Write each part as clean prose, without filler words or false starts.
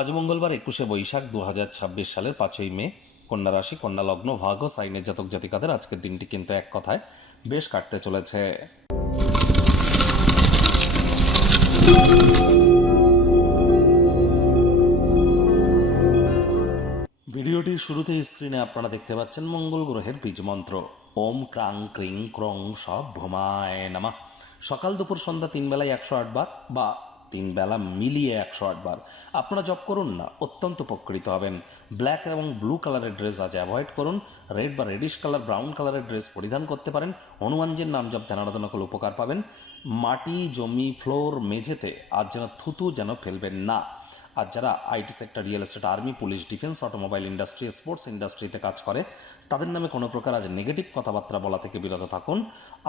আজ মঙ্গলবার 21শে বৈশাখ 2026 সালের 5ই মে। কন্যা রাশি, কন্যা লগ্ন, ভাগ ও সাইনের জাতক জাতিকাদের আজকের দিনটি কিন্তু এক কথায় বেশ কাটতে চলেছে। ভিডিওটির শুরুতে স্ক্রিনে আপনারা দেখতে পাচ্ছেন মঙ্গল গ্রহের বীজ মন্ত্র ওম ক্রাং ক্রিং ক্রং সব ভোমায় নামা। সকাল দুপুর সন্ধ্যা 3 বেলায় 108 বার বা 3 বেলা মিলিয়ে 108 বার আপনারা জপ করুন না, অত্যন্ত উপকৃত হবেন। ব্ল্যাক এবং ব্লু কালারের ড্রেস আজ অ্যাভয়েড করুন। রেড বা রেডিশ কালার, ব্রাউন কালারের ড্রেস পরিধান করতে পারেন। হনুমানজির নাম জপ ধ্যান আরাধনা করলে উপকার পাবেন। মাটি, জমি, ফ্লোর, মেঝেতে আজ যেন থুতু যেন ফেলবেন না। আর যারা IT sector, real estate, army, police, defence, automobile industry, sports ইন্ডাস্ট্রিতে কাজ করে তাদের নামে কোনো প্রকার আজ নেগেটিভ কথাবার্তা বলা থেকে বিরত থাকুন।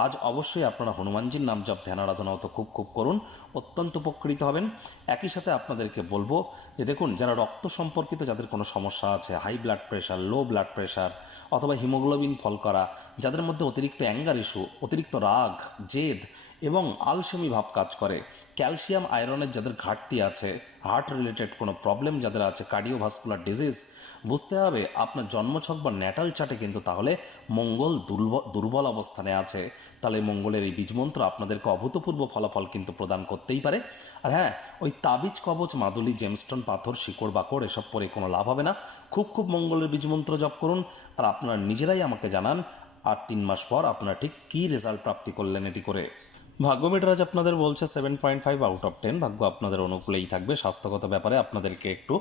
আজ অবশ্যই আপনারা হনুমানজির নাম জপ ধ্যান আরাধনাও তো খুব করুন, অত্যন্ত উপকৃত হবেন। একই সাথে আপনাদেরকে বলবো যে দেখুন, যারা রক্ত সম্পর্কিত যাদের কোনো সমস্যা আছে, high blood pressure, low blood pressure অথবা হিমোগ্লোবিন ফল করা, যাদের মধ্যে অতিরিক্ত অ্যাঙ্গার ইস্যু, অতিরিক্ত রাগ, জেদ এবং আলসেমি ভাব কাজ করে, ক্যালসিয়াম আয়রনের যাদের ঘাটতি আছে, হার্ট রিলেটেড কোনো প্রবলেম যাদের আছে, কার্ডিওভাস্কুলার ডিজিজ, বুঝতে হবে আপনার জন্মছক বা ন্যাটাল চার্টে কিন্তু তাহলে মঙ্গল দুর্বল অবস্থানে আছে। তাহলে মঙ্গলের এই বীজমন্ত্র আপনাদেরকে অভূতপূর্ব ফলাফল কিন্তু প্রদান করতেই পারে। আর হ্যাঁ, ওই তাবিজ, কবচ, মাদুলি, জেমস্টোন, পাথর, শিকড় বাকড় এসব পরে কোনো লাভ হবে না। খুব মঙ্গলের বীজমন্ত্র জপ করুন আর আপনারা নিজেরাই আমাকে জানান আর 3 মাস পর আপনারা ঠিক কী রেজাল্ট প্রাপ্তি করলেন এটি করে। ভাগ্য মিটার আজ আপনাদের বলছে 7.5 আউট অফ 10। ভাগ্য আপনাদের অনুকূলেই থাকবে। স্বাস্থ্যগত ব্যাপারে আপনাদেরকে একটু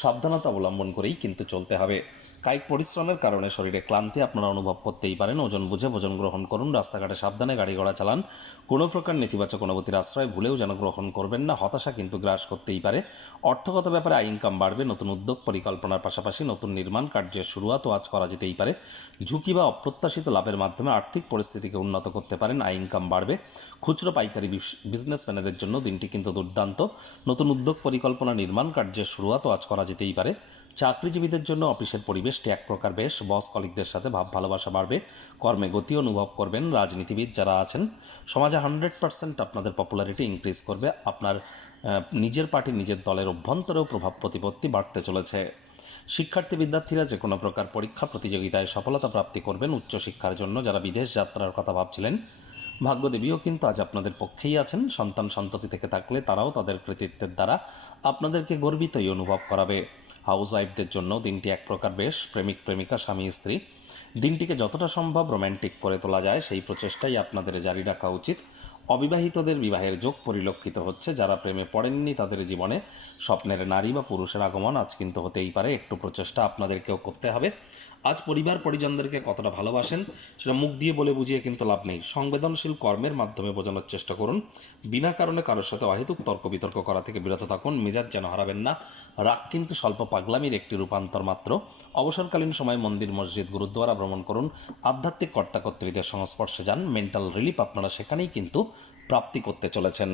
সাবধানতা অবলম্বন করেই কিন্তু চলতে হবে। কায়িক পরিশ্রমের কারণে শরীরে ক্লান্তি আপনারা অনুভব করতেই পারেন। ওজন বুঝে ভোজন গ্রহণ করুন। রাস্তাঘাটে সাবধানে গাড়ি ঘোড়া চালান। কোনো প্রকার নেতিবাচক অনুভূতির আশ্রয় ভুলেও যেন গ্রহণ করবেন না। হতাশা কিন্তু গ্রাস করতেই পারে। অর্থগত ব্যাপারে আয় ইনকাম বাড়বে। নতুন উদ্যোগ পরিকল্পনার পাশাপাশি নতুন নির্মাণ কার্যের শুরুয়াতও আজ করা যেতেই পারে। ঝুঁকি বা অপ্রত্যাশিত লাভের মাধ্যমে আর্থিক পরিস্থিতিকে উন্নত করতে পারেন। আয় ইনকাম বাড়বে। খুচরো পাইকারি বিজনেসম্যানদের জন্য দিনটি কিন্তু দুর্দান্ত। নতুন উদ্যোগ পরিকল্পনা, নির্মাণ কার্যের শুরুয়াতও আজ করা যেতেই পারে। চাকরিজীবীদের জন্য অফিসের পরিবেশটি এক প্রকার বেশ। বস কলিগদের সাথে ভাব ভালোবাসা বাড়বে। কর্মে গতি অনুভব করবেন। রাজনীতিবিদ যারা আছেন, সমাজে 100% আপনাদের পপুলারিটি ইনক্রিজ করবে। আপনার নিজের পার্টি, নিজের দলের অভ্যন্তরেও প্রভাব প্রতিপত্তি বাড়তে চলেছে। শিক্ষার্থী বিদ্যার্থীরা যে কোনো প্রকার পরীক্ষা প্রতিযোগিতায় সফলতা প্রাপ্তি করবেন। উচ্চশিক্ষার জন্য যারা বিদেশ যাত্রার কথা ভাবছিলেন, ভাগ্যদেবীও কিন্তু আজ আপনাদের পক্ষেই আছেন। সন্তান সন্ততি থেকে থাকলে তারাও তাদের কৃতিত্বের দ্বারা আপনাদেরকে গর্বিতই অনুভব করাবে। হাউস ওয়াইফদের জন্য দিনটি এক প্রকার বেশ। প্রেমিক প্রেমিকা, স্বামী স্ত্রী দিনটিকে যতটা সম্ভব রোম্যান্টিক করে তোলা যায় সেই প্রচেষ্টাই আপনাদের জারি রাখা উচিত। অবিবাহিতদের বিবাহের যোগ পরিলক্ষিত হচ্ছে। যারা প্রেমে পড়েননি তাদের জীবনে স্বপ্নের নারী বা পুরুষের আগমন আজ কিন্তু হতেই পারে। একটু প্রচেষ্টা আপনাদেরকেও করতে হবে। আজ পরিবার পরিজনদেরকে কতটা ভালোবাসেন সেটা মুখ দিয়ে বলে বুঝিয়ে কিন্তু লাভ নেই। সংবেদনশীল কর্মের মাধ্যমে বোঝানোর চেষ্টা করুন। বিনা কারণে কারোর সাথে অহেতুক তর্ক বিতর্ক করা থেকে বিরত থাকুন। মেজাজ যেন হারাবেন না। রাগ কিন্তু স্বল্প পাগলামির একটি রূপান্তর মাত্র। অবসরকালীন সময় মন্দির, মসজিদ, গুরুদ্বারা ভ্রমণ করুন। আধ্যাত্মিক কর্তাকর্ত্রীদের সংস্পর্শে যান। মেন্টাল রিলিফ আপনারা সেখানেই কিন্তু প্রাপ্তি করতে চলেছেন।